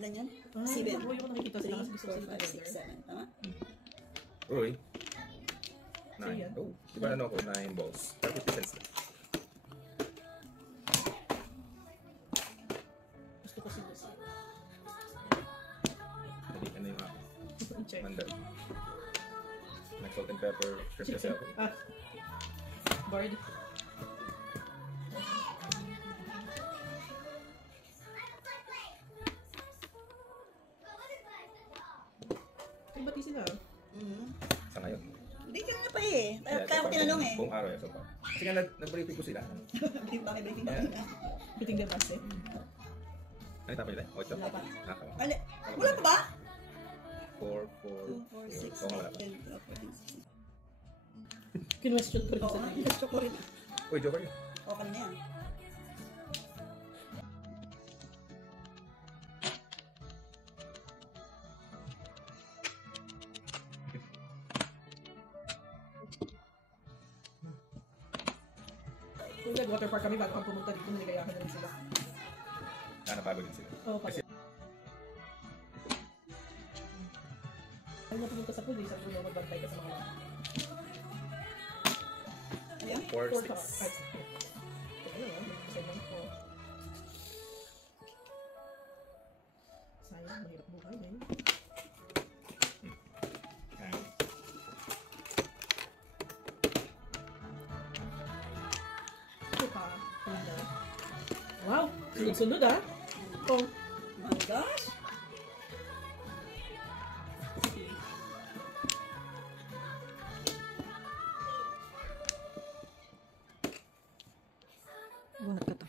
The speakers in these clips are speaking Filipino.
Ilan yan? Ay, 7. ako yung nakikita sila kasi gusto 3, sila 4, 5, 6, together. 7. Tama? Uy. So, 9. yan. Oh, di ba ano ako? 9 balls. 50 cents lang. Gusto ko sila sila. Hindi ka na yung ako. Check. Mandal. Salt and pepper. Shrimp kasi ako. Ah. Bird. Ay, bati sila. Sa ngayon. Hindi ka nga pa eh. Yeah, Kaya ko tinanong eh. Buong araw yan. So far. Kasi nga nag-briefing ko sila. Bakit? Biting na base. Ano tapos nila? 8. Wala pa. Nakaw. Wala pa ba? 4, 2, 4, 6, 4. Oo, wala pa. 10, 12, 14, 16. Kinwestiyon ko rin Oo sa nga, nila. gusto ko rin. Uy, joker yun. Okay na yan. Kung nag-water park kami bago kang pumunta dito, niligayahan na rin sila. Napagod din sila. Oo, kasi. Ay, napumunta sa pool, sa pool na magbantay ka sa mga Ayan. 4 4 sticks. 5 sticks. Ito na, kasi lang ko. Sayang, mahirap buhay din. Ito pa, tunda. Wow, sunod-sunod ah. Oh, Oh my gosh. Bunot ko to.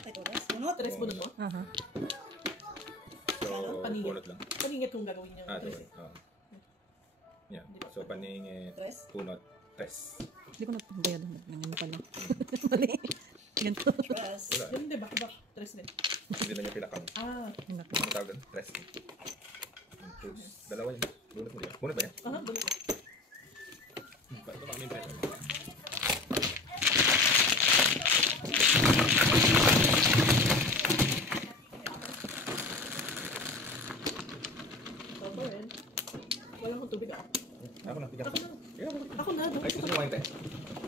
Ito, guys. Bunot. tres bunod mo? Aha. So, Paningit. bunot lang. Paningit kung gagawin niya. Ito. Yan. So, paningit, Tres. punot, tres. Hindi ko nabayad. Nangan pala. Mali. Ganito. Press. Wala. Ganun din ba? Iba, tres din. Hindi na niya pinakang. Ah, Ano tawag doon? Tres. Dalawa yun. Bunot mo yan. Bunot ba yan? aha, bunod. Ba't ba kami bread? Ito pa rin. Wala akong tubig ah. Ako na. Tignan. Ako na. Yeah, Ako na. ay, gusto nyo wine tayo?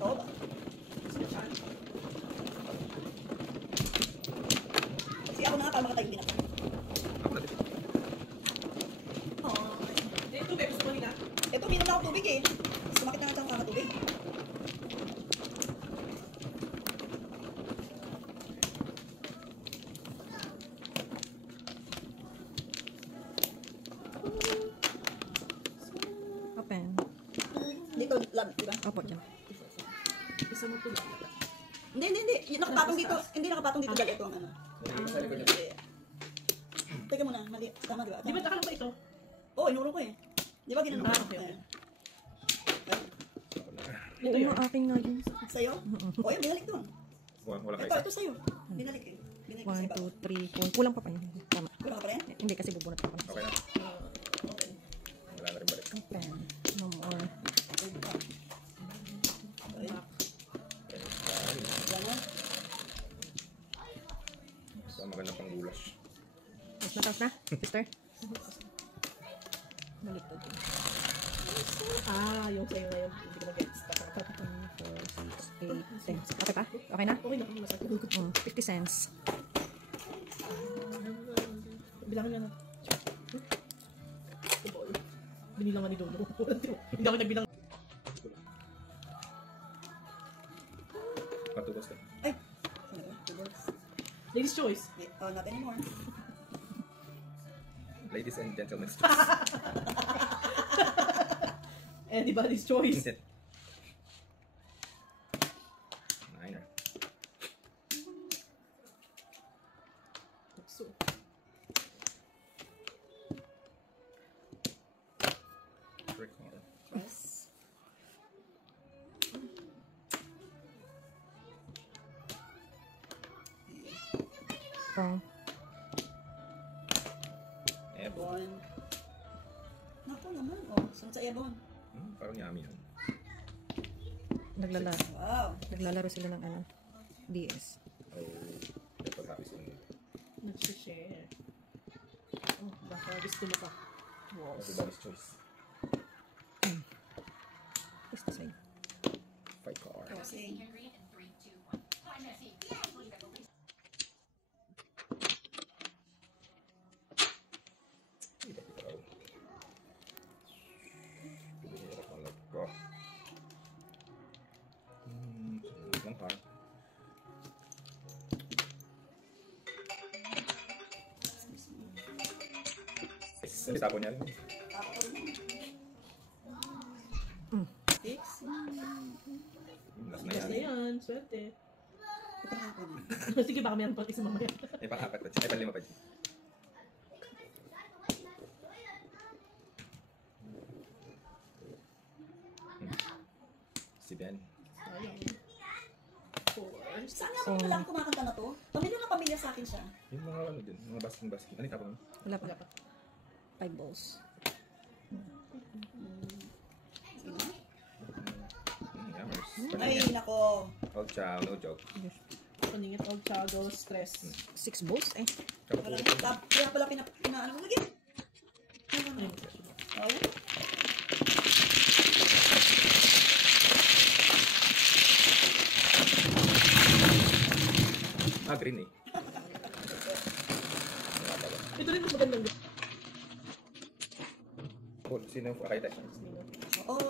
Oo ba? Sige ako na nga para makatayo din ako. Ako na dito. Oh. Eh, tubig. Gusto mo nila? Ito, minom na ako tubig eh. Sumakit na nga siyang kakatubig. Open. Dito, lab, diba? Opo, dyan. Isa mo tubig. Hindi. Yung nakapatong dito. Hindi nakapatong dito. Dali ito ang ano. Sa likod niya. Hindi. Teka muna, mali. Tama, diba? Di ba nakalang ba ito? Oo, inuro ko eh. Di ba ginanong ko? Ah, okay. Ayan. Ito Oo, yun. aking nga yun. Sa'yo? O, yan, binalik doon. Wala kayo Ito, isa. ito sa'yo. Binalik eh. Binalik ko 1, sa'yo. 2, 3, 4. Kulang pa pa yun. Tama. Wala ka pa rin? Hindi kasi bubunot ako. Okay na. Okay. Wala na rin balik. Open. No more. Ayan. So, magandang panggulas. Tapos na? Sister? Baliktad yun. Ah, yung sa'yo ngayon. Hindi ko mag-gets. 1, 4, 6, 8, 10. Okay pa? Okay na? Okay na. Masakit. 50 cents. Bilangin nga na. Binilang nga ni Dodo. Hindi ako nagbilang. Patubos ka. Ay! Ano ba? Two balls. Ladies' choice. Oh, not anymore. Ladies and gentlemen. Anybody's choice. Niner. So, Record. Press. Oh. Ebon. Ebon. Naku naman. Oh, sunod sa Ebon. Parang yummy yun. Wow. Naglalaro sila ng ano. DS. Oh, dapat happy sila. Nagsishare. Oh, baka gusto mo pa. Wow. Everybody's choice. It's the same. Fight car. Crossing. Hirap ito. Hirap ang lag ko. Sunod lang car. Sa tapo niya. Six. Last na Yes na yan. yan. Swerte. Ito na ako na. Sige, baka meron pa isa mamaya. Ay, pang-apat pa. Ay, pang-lima pa. Si Ben. Sayang. Four. Saan ako wala akong kumakanta na to? Pamilya na pamilya sa akin siya. Yung mga ano din, mga basking-basking. Ano yung tapon mo? Wala pa. Wala pa. 5 balls. Yammers. Ay, nako. Oh, chow, no joke. Paningit old child, stress. 6 balls? Eh. Wala na. Kaya pala pinaano mo lagi. Ayun. Oh. Ah, green eh. Ito rin mas magandang gusto. Oh, sino yung kakayta? Oo.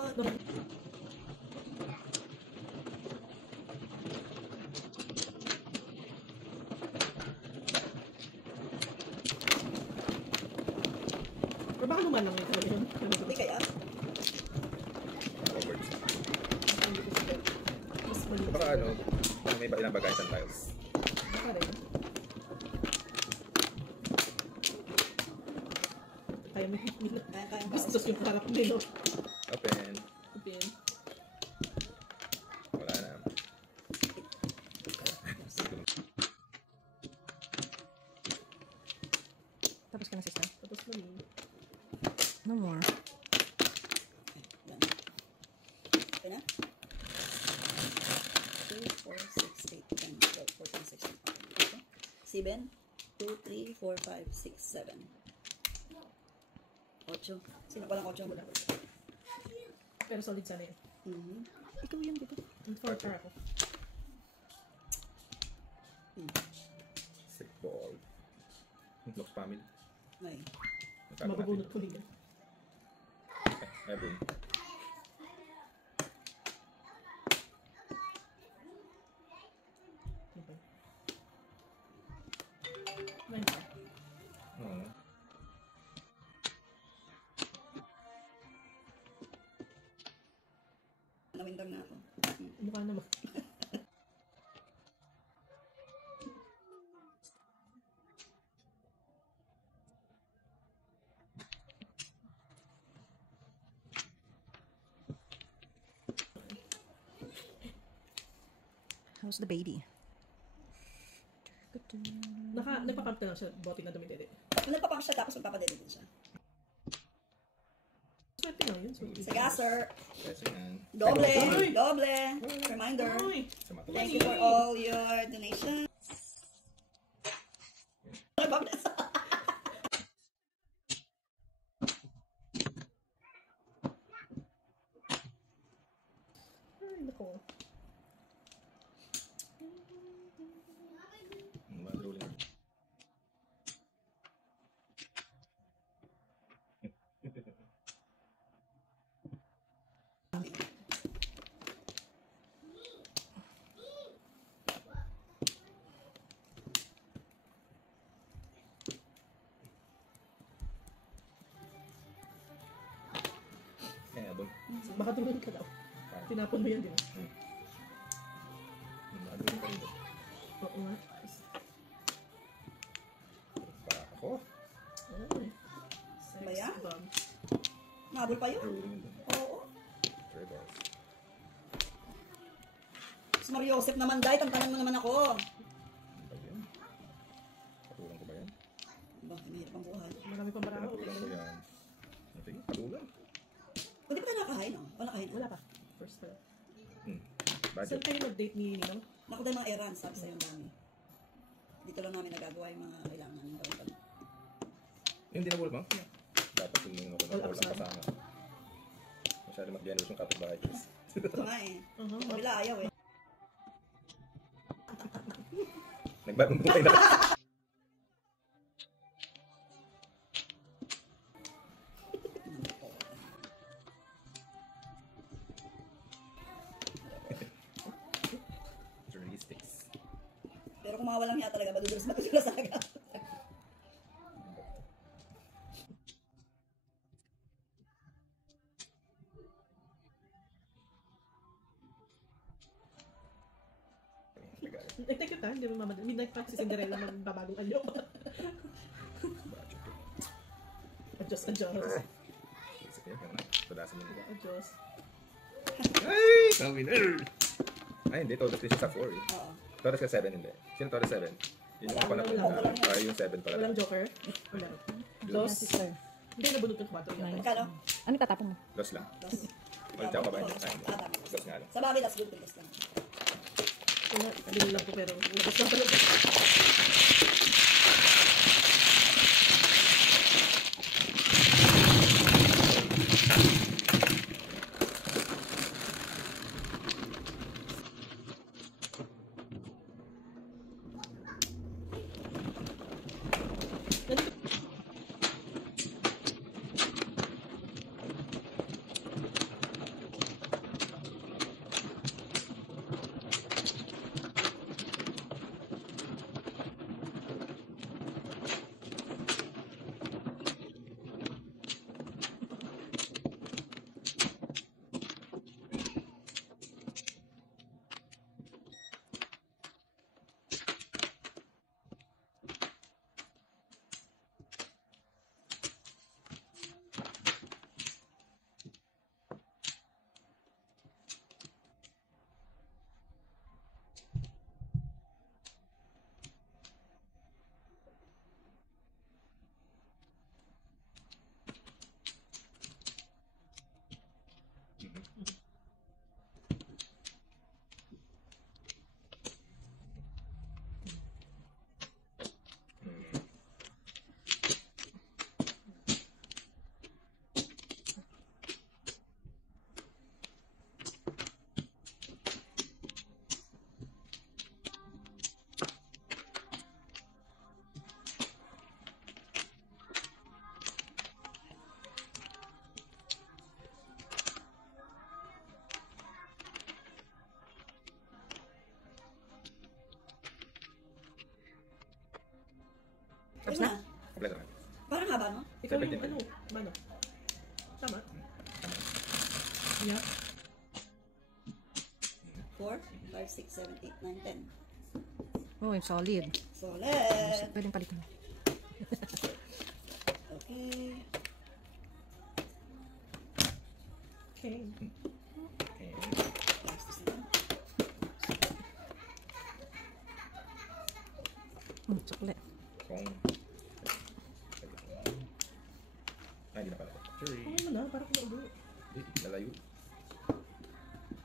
Or baka lumalang yun talaga yun. Hindi kaya. Roberts. Hindi ko sure. Mas malinis. Baka ano, may iba ilang bagay sa tiles. Baka rin. Kaya may Kaya bastos yung harap nilo. Open. Open. Wala na. Tapos ka na, sister. Tapos mali. No more. Yan. Okay na? 2, 4, 6, 8, 10, 12, 14, 16. 7, 2, 3, 4, 5, 6, 7. 8. Sino pa lang 8? Wala. Pero solid sana yun. Ikaw yan, dito. And 4 car ako. Sick ball. Looks family. Ay. Mabubunot ko rin. Ay, boom. Okay. Nine pa. Oo. Nawindang na ako. Mukha naman. How's the baby? Nagpa-pump na lang siya. Bote na dumidede. Nagpapang siya tapos magpapadede din siya. Swerte nga yun. Swerte. Sige, sir. Kasi yan. Doble. Ay. Doble. Reminder. Uy! Sa mata. Thank you for all your donations. Ay, nako. Madruling. Kaya doon. Baka tulungan ka daw. Tinapon mo yan, di ba? Madruling pa rin doon. Oo nga. Pa ako. Ay. Sex Ba yan? bomb. Nabol pa yun? Rolling doon. Oo. Three balls. Si Mario Joseph naman, Day. Tantanan mo naman ako. Ano ba yan? Patulang ko ba yan? Ba, mahirap ang buhay. Marami pang baraho. Patulang ko yan. Okay, patulang. Hindi pa tayo nakahain, no? O nakahain? Wala pa. First time. Budget. Saan kayo nag-date ni Ninong? Naku tayo mga errands, sabi sa'yo ang dami. Dito lang namin nagagawa yung mga kailangan ng gawin. Yung dinabulot mo? Dapat yung ako All ng upside. kasama. Masyado mag-generous yung kapitbahay. Ito nga eh. Kabila ayaw eh. Nagbagong buhay na. Journalistics. Pero kung mga walang hiya talaga, madudulas talaga. Take your time, di mo mamadali. Midnight pa si Cinderella magbabagong anyo. Adjust. Sige, yan na. Tudasan mo nila. Adjust. Ay! Winner! Ay, hindi. Todas din siya sa 4 eh. Oo. Todas ka 7, hindi. Sino Todas 7? Yun yung ako na Wala. Ay, yung 7 pala. Walang joker? Wala. Yan, Dos. sister. Hindi, nabunod yung 4. Magkano? Ano tatapon mo? Dos lang. Dos. Wala tsaka pa ba yun? Ay, hindi. Ah, tama. Dos nga lang. Sa bagay, that's good. Dos lang. Wala, sabihin lang ko pero labas lang pala. Ayun na. Kompleto na. Parang haba, no? Ikaw yung 17. ano, mano. Tama. Yeah. 4, 5, 6, 7, 8, 9, 10. Oh, solid. Solid. Pwedeng palitan mo. Okay. Okay. Okay. Gastos na. Sukle. Kung... Ay, hindi na pala. Sorry. Ano mo na, parang kumaulo. Hindi, lalayo.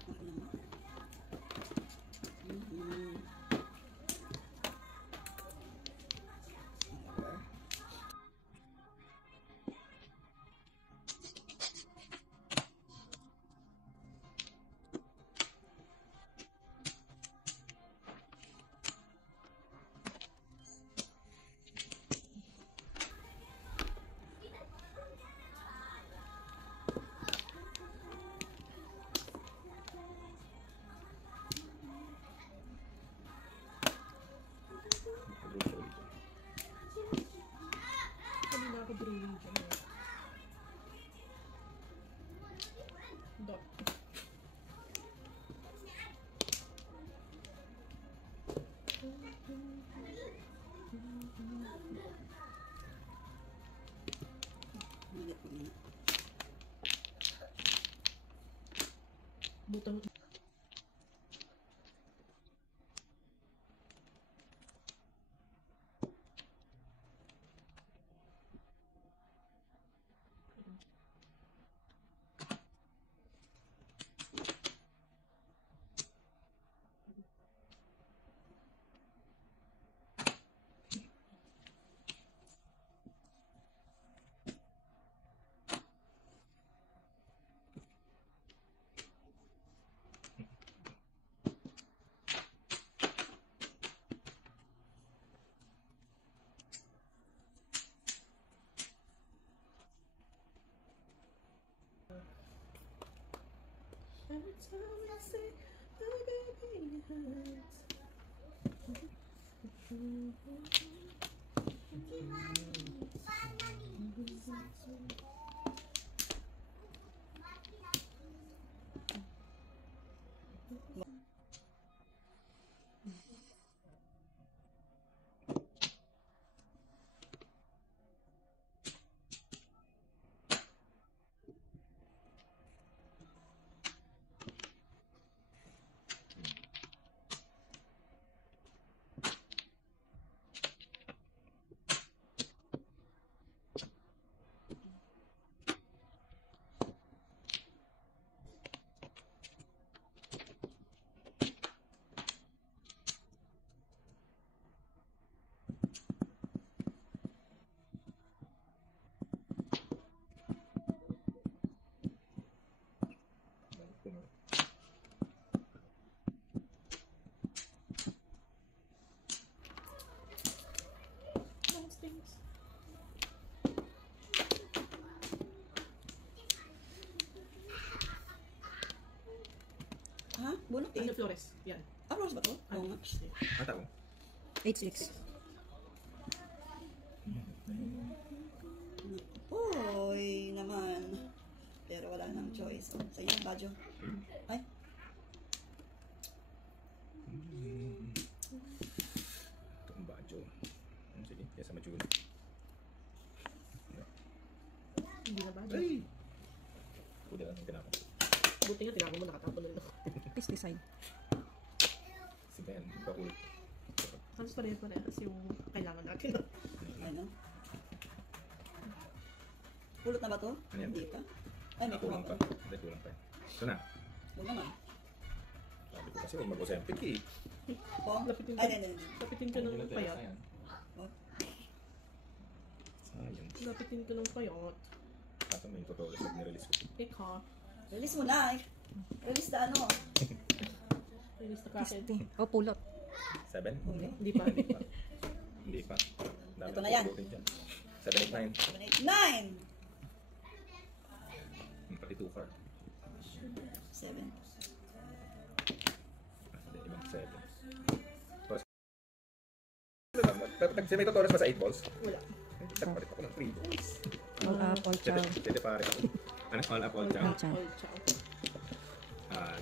Ako naman. Mhm. Whatever. Kanina ako drilling dyan. Dot. Minute po minute. Butang. Rose. Yan. Ah, rose ba to? Oo nga. Ata ko. 8-6. Uy, naman. Pero wala nang choice. Oh, sa iyo, Badyo. Ay, Ito ang badyo. Sige, kaya sa Majuna. Hindi na ba? Ay! Pwede lang yung tinapon. Buti nga, tinapon mo, nakatapon na lang. Please decide. Si Ben, paulit. Halos parehas yung kailangan natin. ano? Pulot na ba to? Ano yan? Hindi pa. Ay, may Kulang kulang pa. pa. Hindi, kulang pa. Ito na. Huwag naman. Sabi ko kasi huwag mag-Ozempic eh. Pong? Lapitin ko. Ay, hindi. Lapitin ko ng payat. Oh, Sayang. Lapitin ko ng payat. Kaso may totoo sa nirelease ko. Ika. Release mo na. Release na ano. Release na kakin. Oh, pulot. 7? Hindi pa. Hindi pa. Dami Ito na yan. puputin dyan. 7, 8, 9. 7, 8, 9! Pati 2 card. 7. Hindi, ibang 7. Tapos, may tutorials ba sa 8 balls? Wala. Nagpalit ako ng 3 balls. All up, all chow. Pwede pare ako. Ano? All up, all All down. Chow. All chow.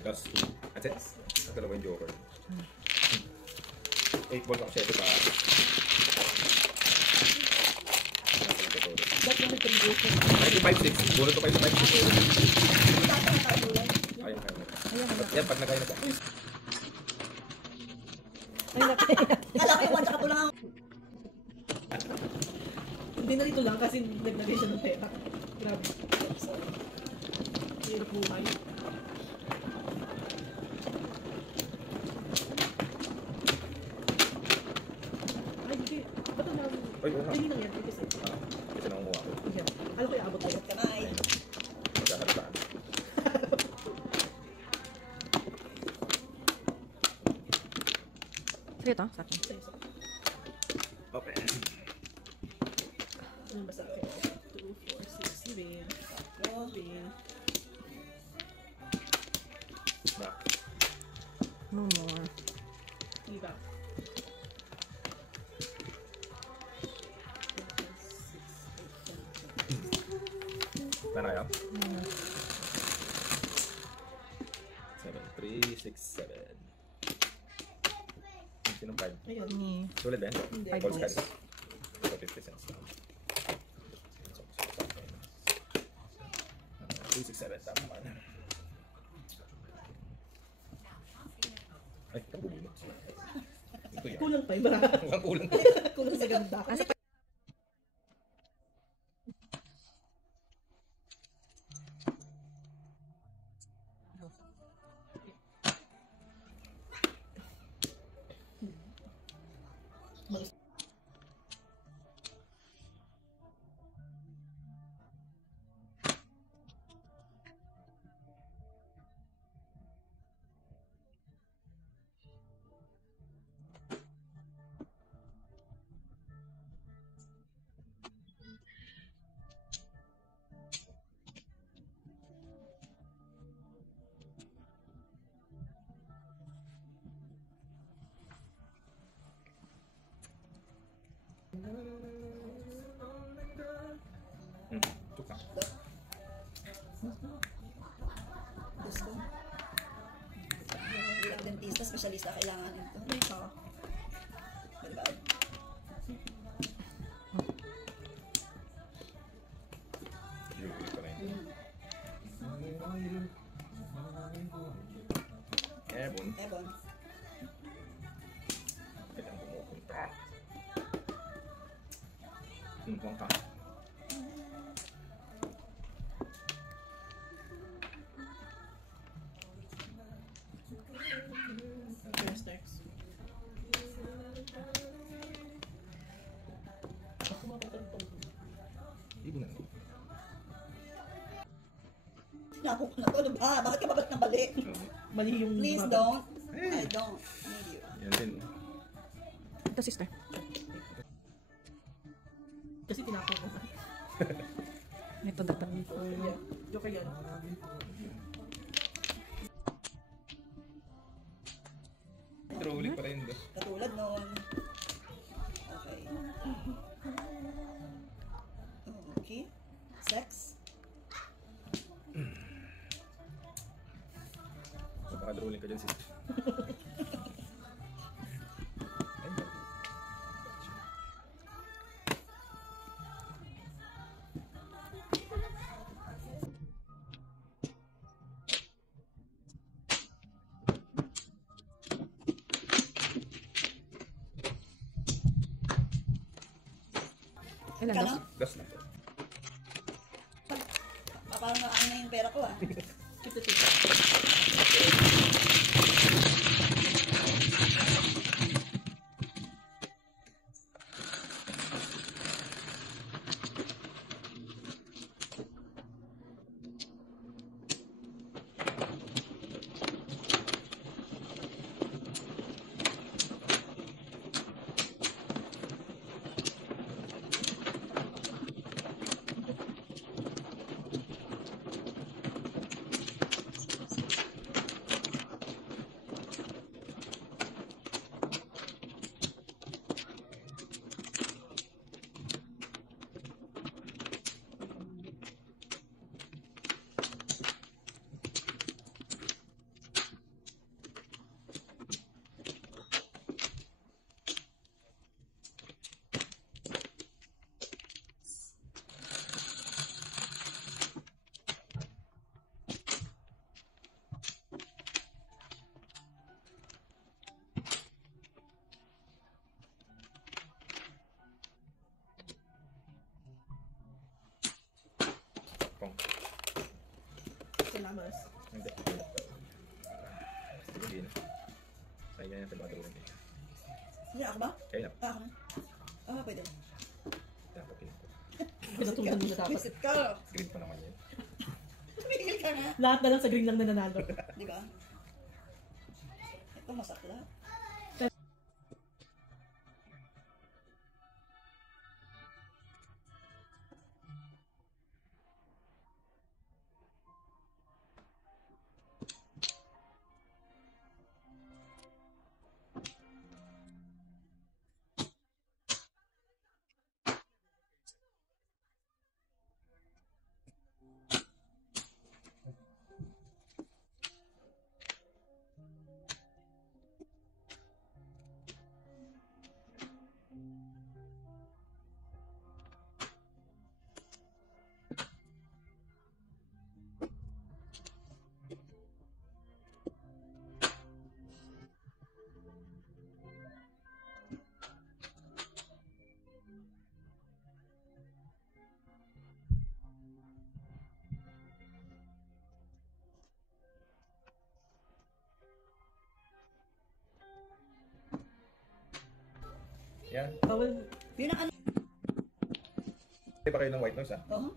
Dos. That's it. Dalawa yung joker. 8 balls ako 7 para. Ba't naman combination? 5-6. Bulo to 5-6. Ayun, kaya na. Yan, pag nagaya na ba? Ay, napay. Kala ko yung 1 tsaka tulang. Hindi na dito lang kasi naglagay siya ng pera. Grabe. Hirap buhay. Ay, hindi. Ba't ang marami? Ay, oo nga. Ay, hindi lang yan. Kasi, Kasi nangunguha ko. yan. Alam ko iabot tayo. Kamay. Magkakaroon. Sige to, sa akin. Open. Ano ba sa akin? 2, 4, 6, 7. Oh, 7. Back. No more. Diba? Sana kayo? 7, 3, 6, 7. Sinong 5? Ayun. Ni. Sulit ba yan? Hindi. Five Balls balls. cards. So, 50 cents lang. 2, 6, 7. Tama pa na. Ay, ito bubunot. Ito yan. Kulang pa iba. Ang kulang. Kulang sa ganda. Kasi Tuka. gusto. Bilang dentista, specialista, kailangan ito. Ika. Diba? Yung ulit ko na yun. Ebon. Ebon. Kailangan pumupunta. Pumpang ka. First next. Ako mapapagpag. Ibon na. Sinapo ko na to. Ano ba? Bakit ka babalik ng balik? Mali yung... Please mabag. don't. I don't need you. Yan din. ito, sister. Kasi tinapon ko. Ito dapat. Yeah. Joker yan. pa rin. Katulad noon. Okay. Okay. Sex. Napaka-drooling ka dyan, sis. Ayun. Ilan Kano? dos? Gas lang. Parang nakain na yung pera ko ah. Ito, ito. Kung. Salamat. Hindi. Hindi na. Kaya yan, napaka-drooling. Hindi, ako ba? Kaya na. Ako na. Ah, pwede. Dapat pinako. Pinatulan mo na dapat. Visit ka. Green pa naman yan. Tumigil ka nga. Lahat na lang sa green lang na nanalo. Di ba? Ito masakla. Yan. Bawal. Yun ang ano. Hindi pa kayo ng white noise, ha? Oo.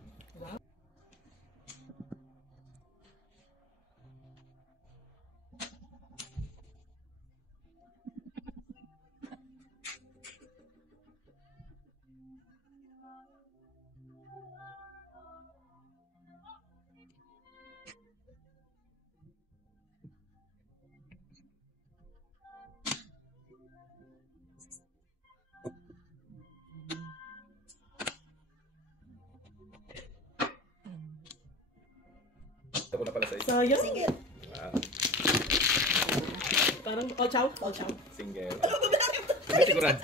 Ako na pala sa isa. Sayang. Single. Wow. Parang, oh, chow. Oh, chow. Single. Hindi sigurado.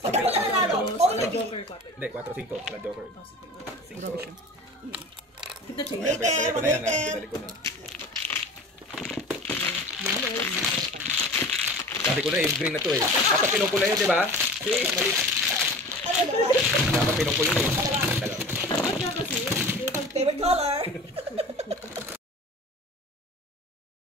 Pagka wala nanalo. Tapos, Only. Joker, Joker. Hindi, 4-5. Sila Joker. Oh, sige. 5. Kita change. Ayan, binalik ko na yan, ha? Mamete. Binalik ko na. Yan, Sabi ko na, yung green na to, eh. Dapat pinungko na yun, di ba? See, mali. Ano na? Dapat pinungko yun, eh. Dalawa. Ba't nga kasi? Favorite color.